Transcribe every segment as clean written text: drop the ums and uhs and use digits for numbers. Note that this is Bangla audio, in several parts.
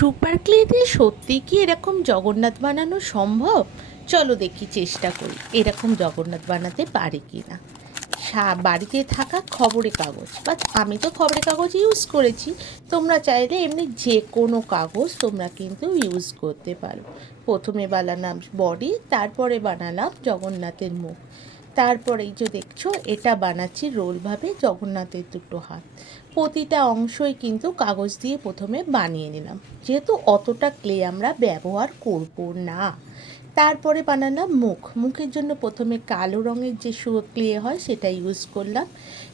সুপার ক্লে দিয়ে সত্যি কি এরকম জগন্নাথ বানানো সম্ভব? চলো দেখি, চেষ্টা করি এরকম জগন্নাথ বানাতে পারি কি না। বাড়িতে থাকা খবরের কাগজ, বা আমি তো খবরের কাগজ ইউজ করেছি, তোমরা চাইলে এমনি যে কোনো কাগজ তোমরা কিন্তু ইউজ করতে পারো। প্রথমে বানালাম বডি, তারপরে বানালাম জগন্নাথের মুখ, তারপরে এই যে দেখছো এটা বানাচ্ছি রোলভাবে জগন্নাথের দুটো হাত। প্রতিটা অংশই কিন্তু কাগজ দিয়ে প্রথমে বানিয়ে নিলাম, যেহেতু অতটা ক্লে আমরা ব্যবহার করব না। তারপরে বানালাম মুখের জন্য প্রথমে কালো রঙের যে ক্লে হয় সেটা ইউজ করলাম,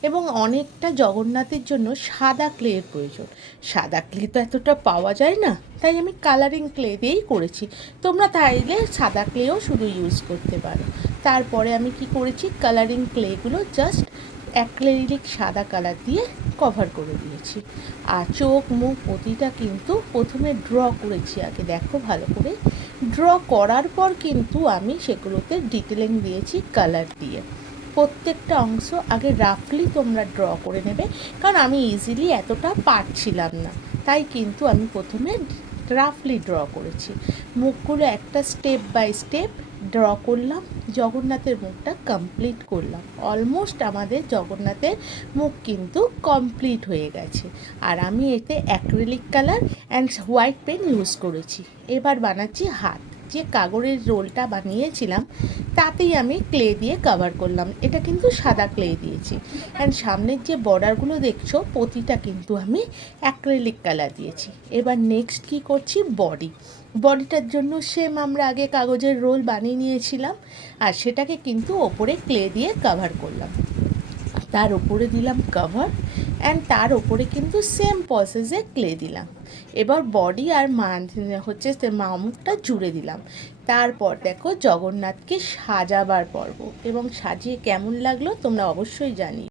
এবং অনেকটা জগন্নাথের জন্য সাদা ক্লের প্রয়োজন। সাদা ক্লে তো এতটা পাওয়া যায় না, তাই আমি কালারিং ক্লে দিয়েই করেছি। তোমরা চাইলে সাদা ক্লেও শুধু ইউজ করতে পারো। তারপরে আমি কি করেছি, কালারিং ক্লেগুলো জাস্ট অ্যাক্রিলিক সাদা কালার দিয়ে কভার করে দিয়েছি। আর চোখ মুখ প্রতিটা কিন্তু প্রথমে ড্র করেছি, আগে দেখো ভালো করে। ড্র করার পর কিন্তু আমি সেগুলোতে ডিটেলিং দিয়েছি কালার দিয়ে। প্রত্যেকটা অংশ আগে রাফলি তোমরা ড্র করে নেবে, কারণ আমি ইজিলি এতটা পারছিলাম না, তাই কিন্তু আমি প্রথমে রাফলি ড্র করেছি। মুখগুলো একটা স্টেপ বাই স্টেপ ড্র করলাম, জগন্নাথের মুখটা কমপ্লিট করলাম। অলমোস্ট আমাদের জগন্নাথের মুখ কিন্তু কমপ্লিট হয়ে গেছে। আর আমি এতে acrylic colour and white pen use করেছি। এবার বানাচ্ছি হাত। যে কাগজের রোলটা বানিয়েছিলাম তাতেই আমি ক্লে দিয়ে কভার করলাম, এটা কিন্তু সাদা ক্লে দিয়েছি। অ্যান্ড সামনের যে বর্ডারগুলো দেখছো প্রতিটা কিন্তু আমি অ্যাক্রিলিক কালার দিয়েছি। এবার নেক্সট কি করছি, বডিটার জন্য সেম আমরা আগে কাগজের রোল বানিয়ে নিয়েছিলাম, আর সেটাকে কিন্তু ওপরে ক্লে দিয়ে কভার করলাম। তার ওপরে দিলাম কভার, অ্যান্ড তার ওপরে কিন্তু সেম প্রসেসে ক্লে দিলাম। এবার বডি আর মুখটা জুড়ে দিলাম। তারপর দেখো জগন্নাথকে সাজাবার পর্ব, এবং সাজিয়ে কেমন লাগলো তোমরা অবশ্যই জানিও।